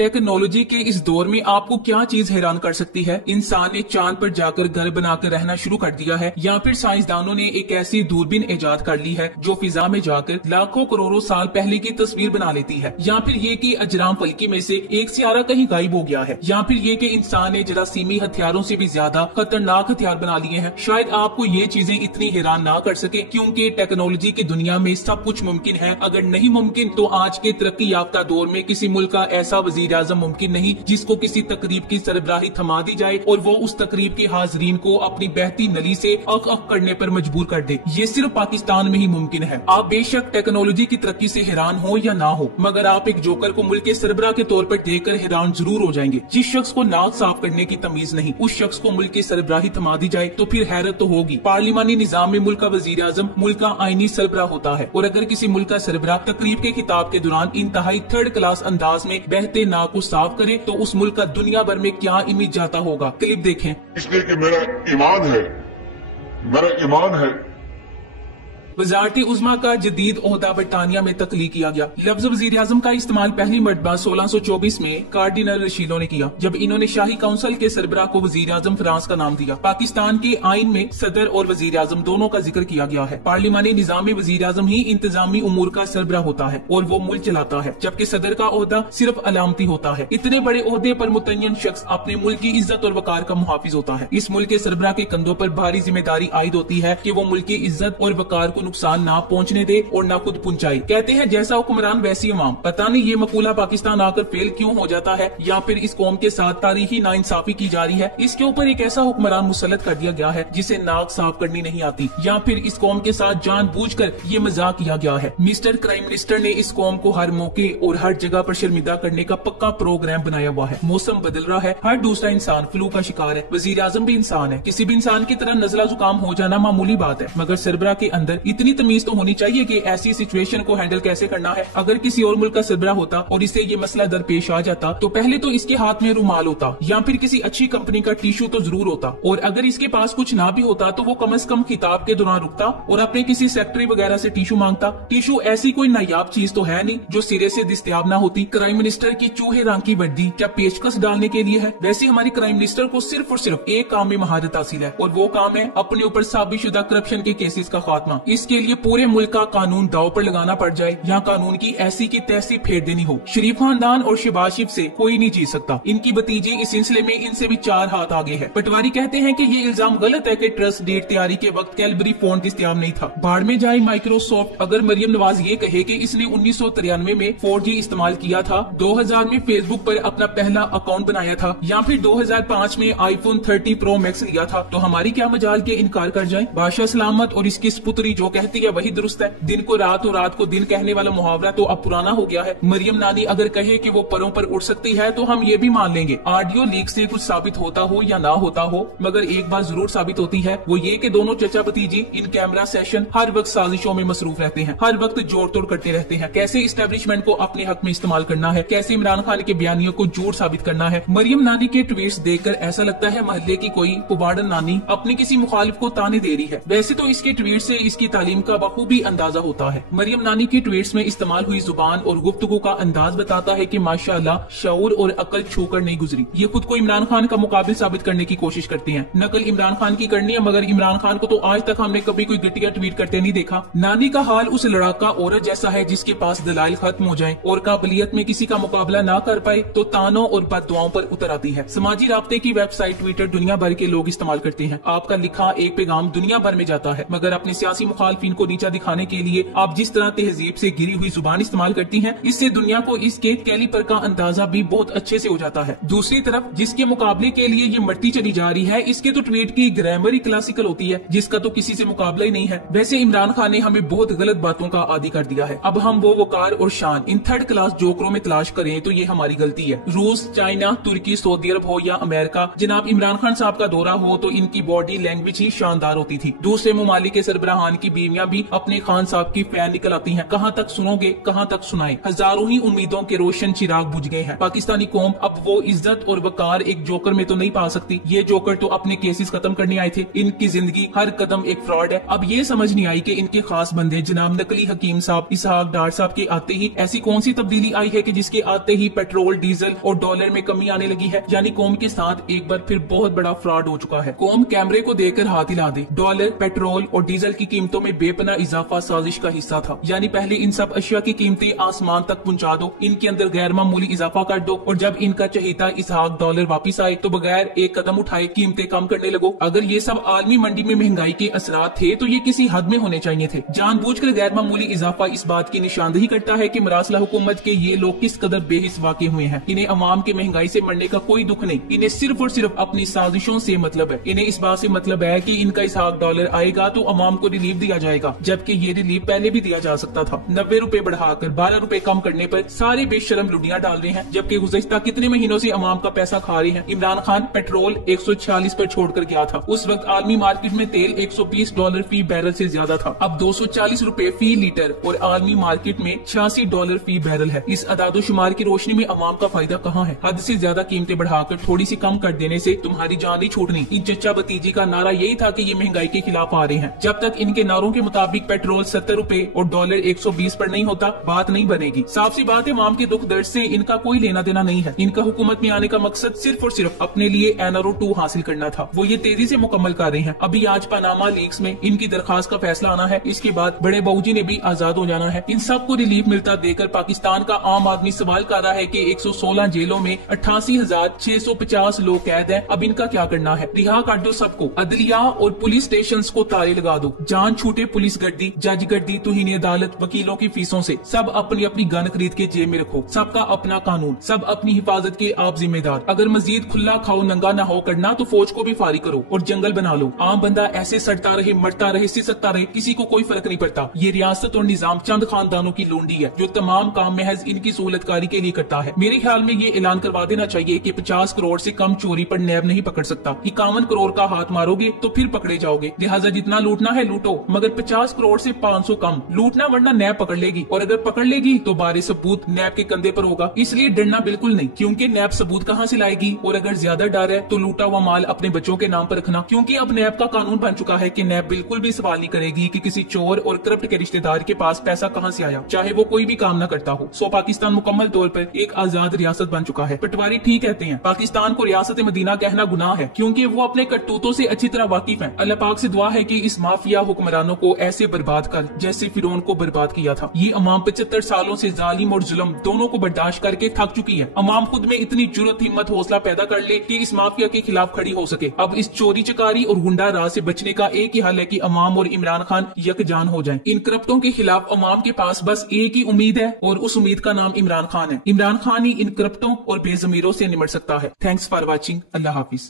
Technology के इस दौर में आपको क्या चीज हैरान कर सकती है? इंसान ने चांद पर जाकर घर बनाकर रहना शुरू कर दिया है, या फिर साइंसदानों ने एक ऐसी दूरबीन इजाद कर ली है जो फिजा में जाकर लाखों करोड़ों साल पहले की तस्वीर बना लेती है, या फिर ये कि अजराम फल्की में से एक सियारा कहीं गायब हो गया है, या फिर ये कि इंसान ने जरासीमी हथियारों से भी ज्यादा खतरनाक हथियार बना लिए हैं। शायद आपको ये चीजें इतनी हैरान ना कर सके, क्योंकि टेक्नोलॉजी की दुनिया में सब कुछ मुमकिन है। अगर नहीं मुमकिन तो आज के तरक्की याफ्ता दौर में किसी मुल्क का ऐसा वजीर आजम मुमकिन नहीं जिसको किसी तकरीब की सरबराही थमा दी जाए और वो उस तकरीब के हाजरीन को अपनी बहती नली से अक अक करने पर मजबूर कर दे। ये सिर्फ पाकिस्तान में ही मुमकिन है। आप बेशक टेक्नोलॉजी की तरक्की से हैरान हो या ना हो, मगर आप एक जोकर को मुल्क के सरबराह के तौर पर देखकर हैरान जरूर हो जाएंगे। जिस शख्स को नाक साफ करने की तमीज नहीं, उस शख्स को मुल्क की सरबराही थमा दी जाए तो फिर हैरत तो होगी। पार्लिमानी निजाम में मुल्क का वजीर आजम मुल्क का आईनी सरबराह होता है, और अगर किसी मुल्क का सरबराह तकरीब के खिताब के दौरान इंतहाई थर्ड क्लास अंदाज में बहते नाक को साफ करे तो उस मुल्क का दुनिया भर में क्या इमेज जाता होगा। क्लिप देखें। इसलिए कि मेरा ईमान है। वजारती उज़्मा का जदीद ओहदा बरतानिया में तख्लीक किया गया। लफ्ज वजीर आजम का इस्तेमाल पहली मरतबा 1624 में कार्डिनल रशीदों ने किया, जब इन्होंने शाही काउंसिल के सरबराह को वजीर आजम फ्रांस का नाम दिया। पाकिस्तान के आइन में सदर और वजीर आजम दोनों का जिक्र किया गया है। पार्लिमानी निजाम में वजीर आजम ही इंतजामी उमूर का सरबराह होता है और वो मुल्क चलाता है, जबकि सदर का ओहदा सिर्फ अलामती होता है। इतने बड़े ओहदे पर मुतय्यन शख्स अपने मुल्क की इज्जत और वकार का मुहाफिज होता है। इस मुल्क के सरबराह के कंधों पर भारी जिम्मेदारी आयद होती है कि वो मुल्क की इज्जत और वकार को नुकसान ना पहुंचने दे और ना खुद पहुंचाए। कहते हैं जैसा हुक्मरान वैसी अवाम। पता नहीं ये मकूला पाकिस्तान आकर फेल क्यों हो जाता है, या फिर इस कौम के साथ तारीखी नाइंसाफी की जा रही है। इसके ऊपर एक ऐसा हुक्मरान मुसल्लत कर दिया गया है जिसे नाक साफ करनी नहीं आती, या फिर इस कौम के साथ जानबूझकर ये मजाक किया गया है। मिस्टर प्राइम मिनिस्टर ने इस कौम को हर मौके और हर जगह पर शर्मिंदा करने का पक्का प्रोग्राम बनाया हुआ है। मौसम बदल रहा है, हर दूसरा इंसान फ्लू का शिकार है। वजीर आजम भी इंसान है, किसी भी इंसान की तरह नजला जुकाम हो जाना मामूली बात है, मगर सरबराह के अंदर इतनी तमीज तो होनी चाहिए कि ऐसी सिचुएशन को हैंडल कैसे करना है। अगर किसी और मुल्क का सरबराह होता और इसे ये मसला दरपेश आ जाता तो पहले तो इसके हाथ में रुमाल होता, या फिर किसी अच्छी कंपनी का टिश्यू तो जरूर होता, और अगर इसके पास कुछ ना भी होता तो वो कम से कम खिताब के दौरान रुकता और अपने किसी सेक्रेटरी वगैरह से टिश्यू मांगता। टिश्यू ऐसी कोई नायाब चीज तो है नहीं जो सिरे से दस्तयाब ना होती। प्राइम मिनिस्टर की चूहे रंग की वर्दी क्या पेशकश डालने के लिए है? वैसे हमारी प्राइम मिनिस्टर को सिर्फ और सिर्फ एक काम में महारत हासिल है, और वो काम है अपने ऊपर साबितशुदा करप्शन के केसेस का खात्मा। इसके लिए पूरे मुल्क का कानून दाव पर लगाना पड़ जाए, या कानून की ऐसी की तैसी फेर देनी हो। शरीफ खानदान और शहबाज शरीफ से कोई नहीं जीत सकता। इनकी भतीजी इस सिलसिले में इनसे भी 4 हाथ आगे है। पटवारी कहते हैं कि ये इल्जाम गलत है कि ट्रस्ट डीड तैयारी के वक्त कैलबरी फोन दस्तयाब नहीं था। बाढ़ में जाए माइक्रोसॉफ्ट। अगर मरियम नवाज ये कहे कि इसने 1993 में 4G इस्तेमाल किया था, 2000 में फेसबुक पर अपना पहला अकाउंट बनाया था, या फिर 2005 में आईफोन 30 प्रो मैक्स लिया था, तो हमारी क्या मजाल के इनकार कर जाए। बादशाह सलामत और इसकी स्पुत्री जो कहती है वही दुरुस्त है। दिन को रात और रात को दिन कहने वाला मुहावरा तो अब पुराना हो गया है। मरियम नानी अगर कहे कि वो परों पर उड़ सकती है तो हम ये भी मान लेंगे। ऑडियो लीक से कुछ साबित होता हो या ना होता हो, मगर एक बात जरूर साबित होती है, वो ये कि दोनों चचा भतीजी इन कैमरा सेशन हर वक्त साजिशों में मसरूफ रहते हैं, हर वक्त जोड़ तोड़ करते रहते हैं। कैसे इस्टेब्लिशमेंट को अपने हक में इस्तेमाल करना है, कैसे इमरान खान के बयानियों को झूठ साबित करना है। मरियम नानी के ट्वीट्स देखकर ऐसा लगता है महल्ले की कोई पुबाड़न नानी अपनी किसी मुखालिफ को ताने दे रही है। वैसे तो इसके ट्वीट से इसकी तालीम का बखूबी अंदाजा होता है। मरियम नानी की ट्वीट्स में इस्तेमाल हुई जुबान और गुफ्तगू का अंदाज बताता है कि माशाअल्लाह शऊर और अकल छूकर नहीं गुजरी। ये खुद को इमरान खान का मुकाबिल साबित करने की कोशिश करती हैं। नकल इमरान खान की करनी है, मगर इमरान खान को तो आज तक हमने कभी कोई घटिया ट्वीट करते नहीं देखा। नानी का हाल उस लड़ाका औरत जैसा है जिसके पास दलाइल खत्म हो जाए और काबिलियत में किसी का मुकाबला ना कर पाए तो तानों और बददुआओं पर उतर आती है। समाजी राब्ते की वेबसाइट ट्विटर दुनिया भर के लोग इस्तेमाल करते हैं। आपका लिखा एक पैगाम दुनिया भर में जाता है, मगर अपने सियासी मुखालफिन को नीचा दिखाने के लिए आप जिस तरह तहजीब से गिरी हुई जुबान इस्तेमाल करती हैं, इससे दुनिया को इसके कैलिपर का अंदाजा भी बहुत अच्छे से हो जाता है। दूसरी तरफ जिसके मुकाबले के लिए ये मरती चली जा रही है, इसके तो ट्वीट की ग्रामर ही क्लासिकल होती है, जिसका तो किसी से मुकाबला ही नहीं है। वैसे इमरान खान ने हमें बहुत गलत बातों का आदी कर दिया है। अब हम वो वकार और शान इन थर्ड क्लास जोकरों में तलाश करें तो ये हमारी गलती है। रूस, चाइना, तुर्की, सऊदी अरब हो या अमेरिका, जनाब इमरान खान साहब का दौरा हो तो इनकी बॉडी लैंग्वेज ही शानदार होती थी। दूसरे ममालिक के सरबराहान की बीवियां भी अपने खान साहब की फैन निकल आती हैं। कहां तक सुनोगे, कहां तक सुनाए। हजारों ही उम्मीदों के रोशन चिराग बुझ गए हैं। पाकिस्तानी कौम अब वो इज्जत और वकार एक जोकर में तो नहीं पा सकती। ये जोकर तो अपने केसेस खत्म करने आए थे। इनकी जिंदगी हर कदम एक फ्रॉड है। अब ये समझ नहीं आई कि इनके खास बंदे जनाब नकली हकीम साहब इसहाक डार साहब के आते ही ऐसी कौन सी तब्दीली आई है कि जिसके आते ही पेट्रोल, डीजल और डॉलर में कमी आने लगी है। यानी कौम के साथ एक बार फिर बहुत बड़ा फ्रॉड हो चुका है। कौम कैमरे को देखकर हाथ हिला दे। डॉलर, पेट्रोल और डीजल की कीमतों में बेपना इजाफा साजिश का हिस्सा था। यानी पहले इन सब अशिया की कीमतें आसमान तक पहुंचा दो, इनके अंदर गैर मामूली इजाफा कर दो और जब इनका चहीता इसहाक डॉलर वापिस आए तो बगैर एक कदम उठाए कीमतें कम करने लगो। अगर ये सब आलमी मंडी में महंगाई के असरात थे तो ये किसी हद में होने चाहिए थे। जानबूझकर गैर मामूली इजाफा इस बात की निशानदही करता है कि मरासला हुकूमत के ये लोग किस कदर बेहिस वाक़े हुए हैं। इन्हें अवाम के महंगाई से मरने का कोई दुख नहीं। इन्हें सिर्फ और सिर्फ अपनी साजिशों से मतलब है। इन्हें इस बात से मतलब है कि इनका इसहाक डॉलर आएगा तो अवाम को रिलीफ दिया जाएगा, जबकि ये रिलीफ पहले भी दिया जा सकता था। 90 रुपए बढ़ाकर 12 रुपए कम करने पर सारे बेशरम लुडियां डाल रहे हैं, जबकि गुज़श्ता कितने महीनों से अवाम का पैसा खा रहे हैं। इमरान खान पेट्रोल 146 पर छोड़कर गया था। उस वक्त आलमी मार्केट में तेल 120 डॉलर फी बैरल से ज्यादा था। अब 240 रुपए फी लीटर और आलमी मार्केट में 86 डॉलर फी बैरल है। इस अदादोशुमार की रोशनी में अवाम का फायदा कहाँ है। हद से ज्यादा कीमतें बढ़ाकर थोड़ी सी कम कर देने से तुम्हारी जान नहीं छूटनी। इन चचा भतीजी का नारा यही था कि ये महंगाई के खिलाफ आ रहे हैं। जब तक इनके नारों के मुताबिक पेट्रोल 70 रुपए और डॉलर 120 पर नहीं होता, बात नहीं बनेगी। साफ सी बात है, अवाम के दुख दर्द से इनका कोई लेना देना नहीं है। इनका हुकूमत में आने का मकसद सिर्फ और सिर्फ अपने लिए NRO 2 हासिल करना था। वो ये तेजी से मुकम्मल कर रहे हैं। अभी आज पनामा लीक्स में इनकी दरखास्त का फैसला आना है। इसके बाद बड़े बाबूजी ने भी आजाद हो जाना है। इन सबको रिलीफ मिलता देकर पाकिस्तान का आम आदमी सवाल कर रहा है कि 116 जेलों में 88,650 लोग कैद हैं। अब इनका क्या करना है। रिहा कर दो सबको। अदलिया और पुलिस स्टेशन को ताले लगा दो। जान छूटे पुलिस गड्डी, जज गड्डी, तुहीन अदालत, वकीलों की फीसों से। सब अपनी अपनी गन खरीद के जेब में रखो। सबका अपना कानून, सब अपनी हिफाजत के आप जिम्मेदार। अगर मजीद खुला खाओ नंगा ना हो करना तो फौज को भी फारी करो और जंगल बना लो। आम बंदा ऐसे सड़ता रहे, मरता रहे, सिसकता रहे, किसी को कोई फर्क नहीं पड़ता। ये रियासत और निजाम चंद खानदानों की लोंडी है जो तमाम काम महज इनकी सहूलतकारी के लिए करता है। मेरे ख्याल में ये ऐलान करवा देना चाहिए कि 50 करोड़ से कम चोरी पर नैब नहीं पकड़ सकता। 51 करोड़ का हाथ मारोगे तो फिर पकड़े जाओगे। लिहाजा जितना लूटना है लूटो, मगर 50 करोड़ से 500 कम लूटना, वरना नैब पकड़ लेगी और अगर पकड़ लेगी तो बारे सबूत नैब के कंधे पर होगा। इसलिए डरना बिल्कुल नहीं, क्योंकि नैब सबूत कहाँ से लाएगी। और अगर ज्यादा डर है तो लूटा हुआ माल अपने बच्चों के नाम पर रखना, क्योंकि अब नैब का कानून बन चुका है कि नैब बिल्कुल भी सवाल नहीं करेगी कि किसी चोर और करप्ट के रिश्तेदार के पास पैसा कहाँ से आया, चाहे वो कोई भी काम ना करता हो। सो पाकिस्तान मुकम्मल तौर पर एक आजाद रियासत बन चुका है। पटवारी ठीक कहते हैं, पाकिस्तान को रियासत मदीना कहना गुनाह है, क्योंकि वो अपने करतूतों से अच्छी तरह वाकिफ है। अल्लाह पाक से दुआ है कि इस माफिया हुक्मरानों को ऐसे बर्बाद कर जैसे फिरौन को बर्बाद किया था। ये अवाम 75 सालों से जालिम और जुल्म दोनों को बर्दाश्त करके थक चुकी है। अवाम खुद में इतनी जुर्रत, हिम्मत, हौसला पैदा कर ले कि इस माफिया के खिलाफ खड़ी हो सके। अब इस चोरी चकारी और गुंडा राज से बचने का एक ही हल है कि अवाम और इमरान खान यकजान हो जाएं। इन करप्टों के खिलाफ अवाम के पास बस एक ही उम्मीद है और उस उम्मीद का नाम इमरान खान है। इमरान खान ही इन करप्टों और बेजमीरों से निमट सकता है। Thanks for watching. Allah Hafiz.